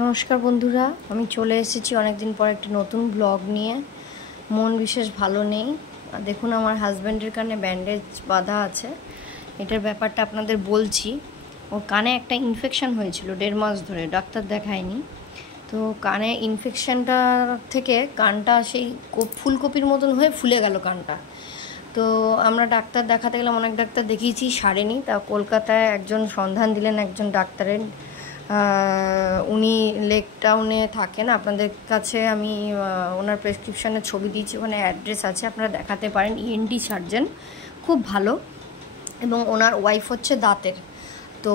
নমস্কার বন্ধুরা, আমি চলে এসেছি অনেক দিন পর একটি নতুন ব্লগ নিয়ে। মন বিশেষ ভালো নেই। দেখুন, আমার হাজব্যান্ডের কানে ব্যান্ডেজ বাঁধা আছে। এটার ব্যাপারটা আপনাদের বলছি। ওর কানে একটা ইনফেকশান হয়েছিল 1.5 মাস ধরে, ডাক্তার দেখায়নি। তো কানে ইনফেকশানটা থেকে কানটা সেই ফুলকপির মতন হয়ে ফুলে গেল কানটা। তো আমরা ডাক্তার দেখাতে গেলাম, অনেক ডাক্তার দেখিয়েছি, সারেনি। তা কলকাতায় একজন সন্ধান দিলেন, একজন ডাক্তারের। উনি লেক টাউনে থাকেন। আপনাদের কাছে আমি ওনার প্রেসক্রিপশানের ছবি দিয়েছি, ওখানে অ্যাড্রেস আছে, আপনারা দেখাতে পারেন। ইএনটি সার্জন, খুব ভালো। এবং ওনার ওয়াইফ হচ্ছে দাঁতের। তো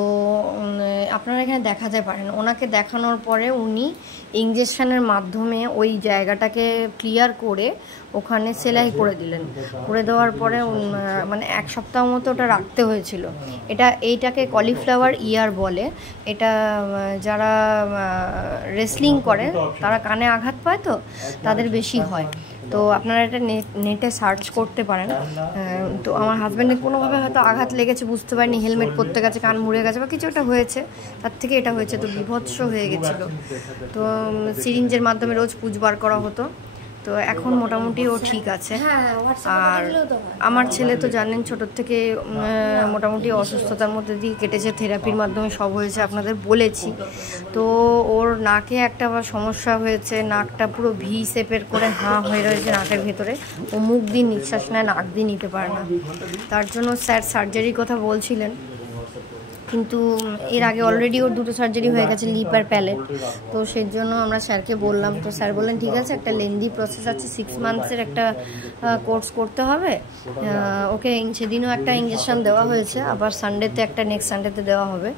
আপনারা এখানে দেখাতে পারেন। ওনাকে দেখানোর পরে উনি ইঞ্জেকশনের মাধ্যমে ওই জায়গাটাকে ক্লিয়ার করে ওখানে সেলাই করে দিলেন। করে দেওয়ার পরে মানে 1 সপ্তাহ মতো ওটা রাখতে হয়েছিল। এইটাকে কলিফ্লাওয়ার ইয়ার বলে। এটা যারা রেসলিং করে তারা কানে আঘাত পায়, তো তাদের বেশি হয়। তো আপনারা এটা নেটে সার্চ করতে পারেন। তো আমার হাজব্যান্ডের কোনোভাবে হয়তো আঘাত লেগেছে, বুঝতে পারিনি, হেলমেট পরতে গেছে, কান মুড়ে গেছে বা কিছু একটা হয়েছে, তার থেকে এটা হয়েছে। তো বিভৎস হয়ে গেছিলো। তো সিরিঞ্জের মাধ্যমে রোজ পুজ বার করা হতো। তো এখন মোটামুটি ও ঠিক আছে। আর আমার ছেলে তো জানেন ছোটোর থেকে মোটামুটি অসুস্থতার মধ্যে দিয়ে কেটেছে, থেরাপির মাধ্যমে সব হয়েছে, আপনাদের বলেছি। তো ওর নাকে একটা সমস্যা হয়েছে, নাকটা পুরো ভি শেপের করে হাঁ হয়ে রয়েছে নাকের ভেতরে। ও মুখ দিয়ে নিঃশ্বাস নেয়, নাক দিয়ে নিতে পারে না। তার জন্য স্যার সার্জারির কথা বলছিলেন, কিন্তু এর আগে অলরেডি ওর 2টো সার্জারি হয়ে গেছে, লিপ আর প্যালেট। তো সেই জন্য আমরা স্যারকে বললাম। তো স্যার বললেন ঠিক আছে, একটা লেন্দি প্রসেস আছে, 6 মান্থসের একটা কোর্স করতে হবে। ওকে সেদিনও একটা ইঞ্জেকশন দেওয়া হয়েছে, আবার সানডেতে একটা, নেক্সট সানডেতে দেওয়া হবে।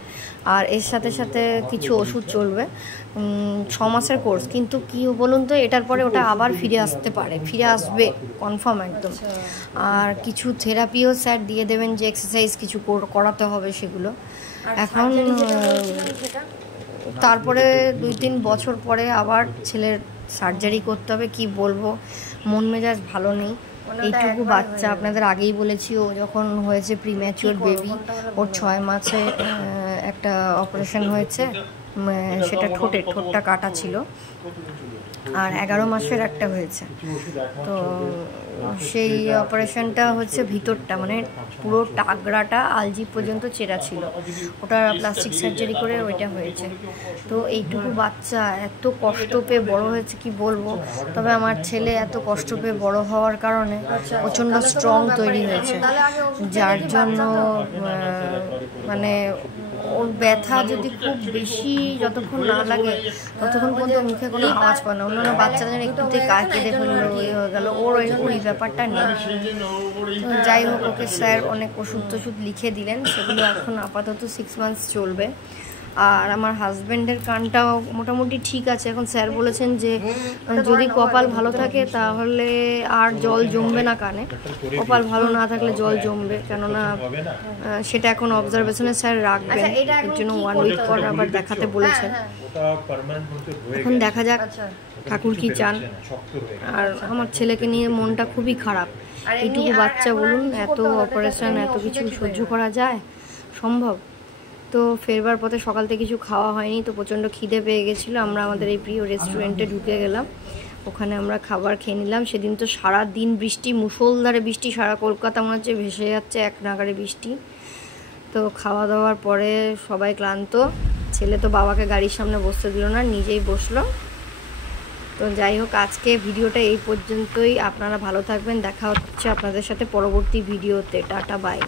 আর এর সাথে সাথে কিছু ওষুধ চলবে। 6 মাসের কোর্স। কিন্তু কি বলুন তো, এটার পরে ওটা আবার ফিরে আসবে কনফার্ম একদম। আর কিছু থেরাপিও স্যার দিয়ে দেবেন, যে এক্সারসাইজ কিছু করাতে হবে সেগুলো। এখন তারপরে 2-3 বছর পরে আবার ছেলের সার্জারি করতে হবে। কি বলবো, মন মেজাজ ভালো নেই। এইটুকু বাচ্চা, আপনাদের আগেই বলেছি, ও যখন হয়েছে প্রিম্যাচিওর বেবি, ওর 6 মাসে একটা অপারেশন হয়েছে, সেটা ঠোঁটটা কাটা ছিল। আর 11 মাসের একটা হয়েছে। তো সেই অপারেশনটা হচ্ছে ভিতরটা, মানে পুরো টাগরাটা আলজি পর্যন্ত চেরা ছিল, ওটা প্লাস্টিক সার্জারি করে ওইটা হয়েছে। তো এইটুকু বাচ্চা এত কষ্ট পেয়ে বড় হয়েছে, কি বলবো। তবে আমার ছেলে এত কষ্ট পেয়ে বড় হওয়ার কারণে প্রচণ্ড স্ট্রং তৈরি হয়েছে, যার জন্য মানে ওর ব্যথা যদি খুব বেশি যতক্ষণ না লাগে ততক্ষণ পর্যন্ত মুখে কোনো আওয়াজ পায় না। অন্যান্য বাচ্চারা যেন একটুতে কেঁদে ফেললো, হয়ে গেল, ওর ওই ব্যাপারটা নেই। তো যাই হোক, ওকে স্যার অনেক ওষুধ লিখে দিলেন, সেগুলো এখন আপাতত 6 মান্থস চলবে। আর আমার হাজব্যান্ডের কানটাও মোটামুটি ঠিক আছে। এখন স্যার বলেছেন যে যদি কপাল ভালো থাকে তাহলে আর জল জমবে না কানে, কপাল ভালো না থাকলে জল জমবে, কেননা সেটা এখন অবজারভেশনে স্যার রাখবেন। এর জন্য 1 উইক পর আবার দেখাতে বলেছেন। এখন দেখা যাক ঠাকুর কি চান। আর আমার ছেলেকে নিয়ে মনটা খুবই খারাপ। এইটুকু বাচ্চা, বলুন, এত অপারেশন, এত কিছু সহ্য করা যায় সম্ভব? তো ফেরবার পথে সকাল থেকে কিছু খাওয়া হয়নি, তো প্রচণ্ড খিদে পেয়ে গেছিলো। আমরা আমাদের এই প্রিয় রেস্টুরেন্টে ঢুকে গেলাম, ওখানে আমরা খাবার খেয়ে নিলাম। সেদিন তো সারা দিন বৃষ্টি, মুষলধারে বৃষ্টি, সারা কলকাতা মনে হচ্ছে ভেসে যাচ্ছে, এক নাগাড়ে বৃষ্টি। তো খাওয়া দাওয়ার পরে সবাই ক্লান্ত। ছেলে তো বাবাকে গাড়ির সামনে বসতে দিল না, নিজেই বসলো। তো যাই হোক, আজকে ভিডিওটা এই পর্যন্তই। আপনারা ভালো থাকবেন, দেখা হচ্ছে আপনাদের সাথে পরবর্তী ভিডিওতে। Tata, by.